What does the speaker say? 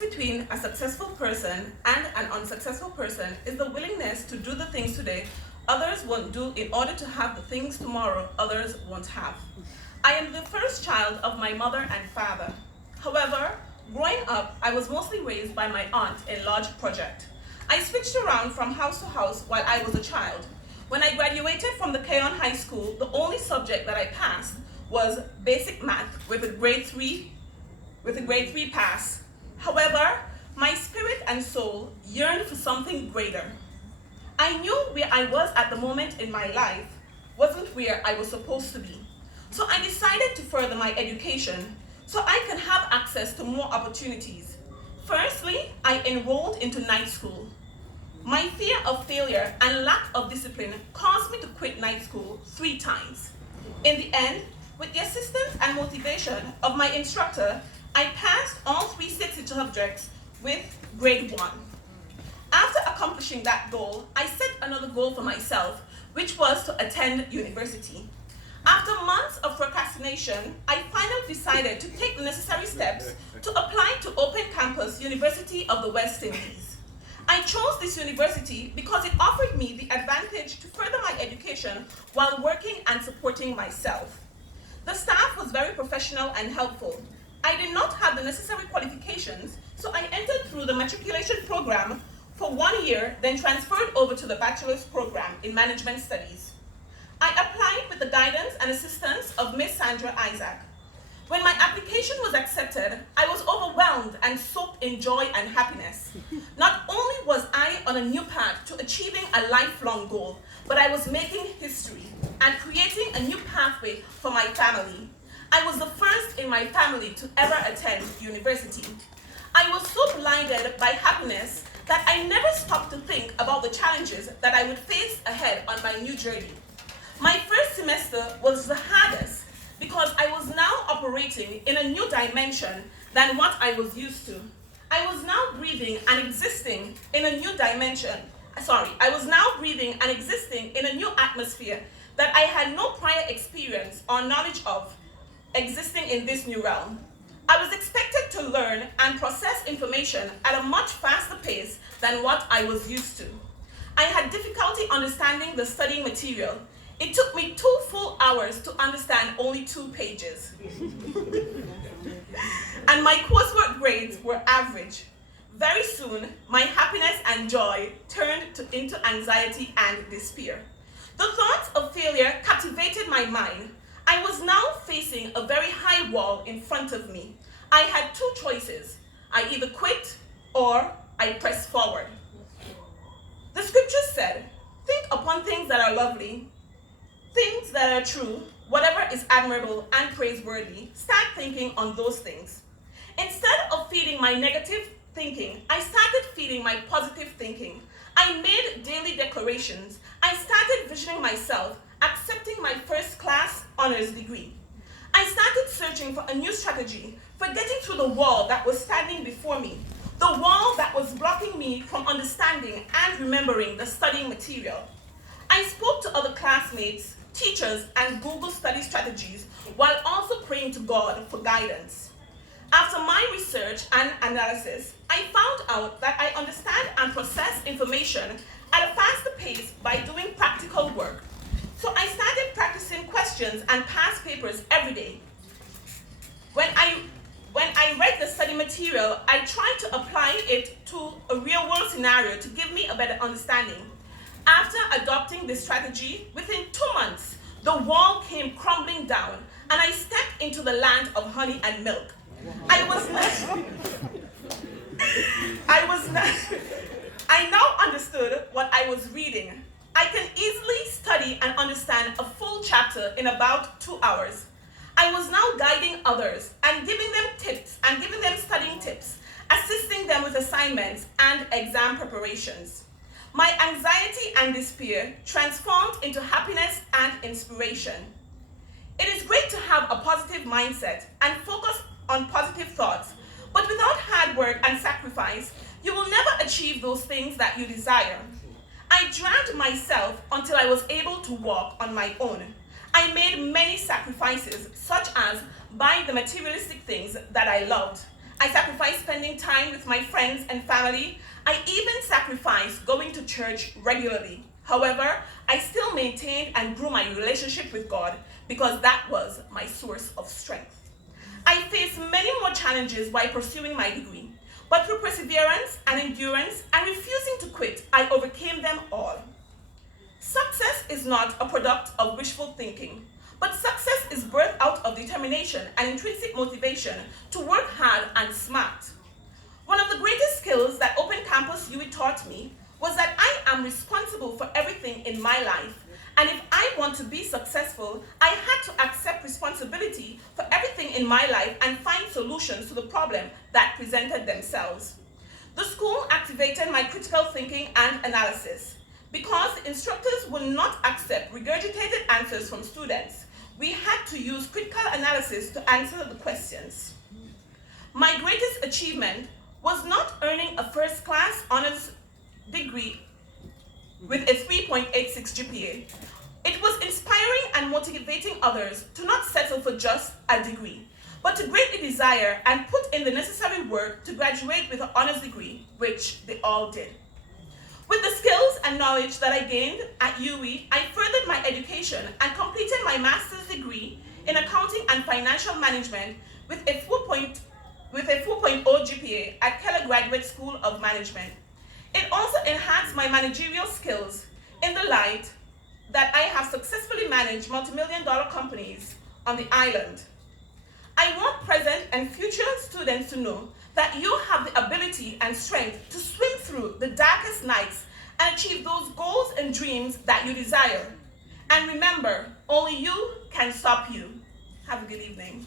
Between a successful person and an unsuccessful person is the willingness to do the things today others won't do in order to have the things tomorrow others won't have. I am the first child of my mother and father. However, growing up, I was mostly raised by my aunt in large project. I switched around from house to house while I was a child. When I graduated from the Keon High School, the only subject that I passed was basic math with a grade 3 pass. However, my spirit and soul yearned for something greater. I knew where I was at the moment in my life wasn't where I was supposed to be. So I decided to further my education so I can have access to more opportunities. Firstly, I enrolled into night school. My fear of failure and lack of discipline caused me to quit night school 3 times. In the end, with the assistance and motivation of my instructor, I passed all 360 subjects with grade 1. After accomplishing that goal, I set another goal for myself, which was to attend university. After months of procrastination, I finally decided to take the necessary steps to apply to Open Campus University of the West Indies. I chose this university because it offered me the advantage to further my education while working and supporting myself. The staff was very professional and helpful. I did not have the necessary qualifications, so I entered through the matriculation program for 1 year, then transferred over to the bachelor's program in management studies. I applied with the guidance and assistance of Miss Sandra Isaac. When my application was accepted, I was overwhelmed and soaked in joy and happiness. Not only was I on a new path to achieving a lifelong goal, but I was making history and creating a new pathway for my family. I was the first in my family to ever attend university. I was so blinded by happiness that I never stopped to think about the challenges that I would face ahead on my new journey. My first semester was the hardest because I was now operating in a new dimension than what I was used to. I was now breathing and existing in a new atmosphere that I had no prior experience or knowledge of existing in this new realm. I was expected to learn and process information at a much faster pace than what I was used to. I had difficulty understanding the studying material. It took me 2 full hours to understand only 2 pages. And my coursework grades were average. Very soon, my happiness and joy turned into anxiety and despair. The thoughts of failure captivated my mind. I was now facing a very high wall in front of me. I had 2 choices. I either quit or I pressed forward. The scriptures said, "Think upon things that are lovely, things that are true, whatever is admirable and praiseworthy, start thinking on those things." Instead of feeding my negative thinking, I started feeding my positive thinking. I made daily declarations. I started visioning myself accepting my first class honors degree. I started searching for a new strategy for getting through the wall that was standing before me, the wall that was blocking me from understanding and remembering the studying material. I spoke to other classmates, teachers, and Google study strategies while also praying to God for guidance. After my research and analysis, I found out that I understand and process information at a faster pace by doing practical work. So I started practicing questions and past papers every day. When I read the study material, I tried to apply it to a real-world scenario to give me a better understanding. After adopting this strategy, within 2 months, the wall came crumbling down, and I stepped into the land of honey and milk. I now understood what I was reading. I can easily study and understand a full chapter in about 2 hours. I was now guiding others and giving them tips and giving them studying tips, assisting them with assignments and exam preparations. My anxiety and despair transformed into happiness and inspiration. It is great to have a positive mindset and focus on positive thoughts, but without hard work and sacrifice, you will never achieve those things that you desire. I dragged myself until I was able to walk on my own. I made many sacrifices, such as buying the materialistic things that I loved. I sacrificed spending time with my friends and family. I even sacrificed going to church regularly. However, I still maintained and grew my relationship with God because that was my source of strength. I faced many more challenges while pursuing my degree, but through perseverance and endurance and refusing to quit, I overcame them all. Success is not a product of wishful thinking, but success is birthed out of determination and intrinsic motivation to work hard and smart. One of the greatest skills that Open Campus UWI taught me was that I am responsible for everything in my life, and if I want to be successful, I had to accept responsibility for everything in my life and find solutions to the problem that presented themselves. The school activated my critical thinking and analysis. Because the instructors would not accept regurgitated answers from students, we had to use critical analysis to answer the questions. My greatest achievement was not earning a first-class honors degree with a 3.86 GPA. It was inspiring and motivating others to not settle for just a degree, but to greatly desire and put in the necessary work to graduate with an honors degree, which they all did. With the skills and knowledge that I gained at UWI, I furthered my education and completed my master's degree in accounting and financial management with a 4.0 GPA at Keller Graduate School of Management. It also enhanced my managerial skills in the light that I have successfully managed multi-million-dollar companies on the island. I want present and future students to know that you have the ability and strength to swim through the darkest nights and achieve those goals and dreams that you desire. And remember, only you can stop you. Have a good evening.